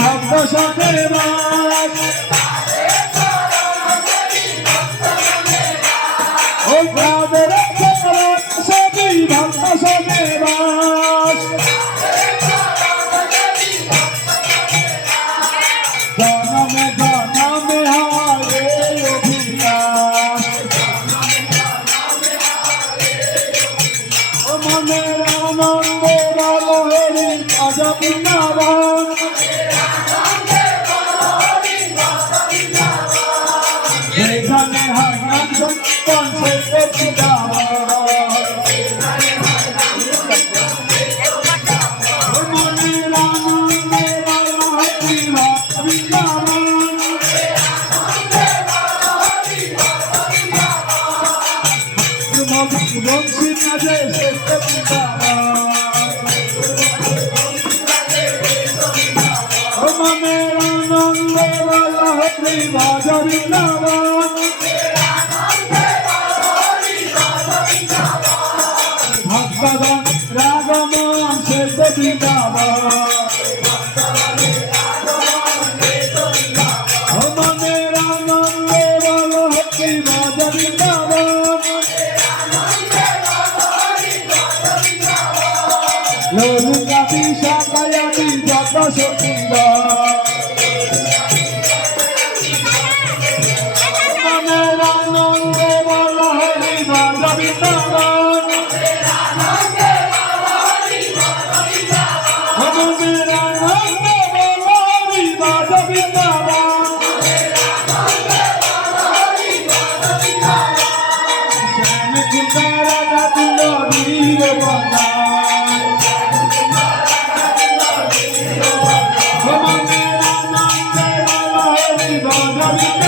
ভক্ত সখে বাস ও তাদের সখী ভক্ত সখে বাস জনমে জনমে হারে অভিলাষ ও মনের আনন্দ হরি অজব নারায়ণ যেখানে হারান সন্তান সে মনের আনন্দে বংশী কাজে শ্রেষ্ঠ মনের আনন্দে হরি বৃন্দাবন ভক্তগণ রাগমন শ্রেষ্ঠ বৃন্দাবন মনের আনন্দে হরি বৃন্দাবন ললিতা বিশাখায়াতি যত সুন্দর মনের আনন্দে হরি বৃন্দাবন মনের আনন্দে হরি বৃন্দাবন রাধা কুন্দ বীর বাজায় মনের আনন্দে বল হরি ভজবি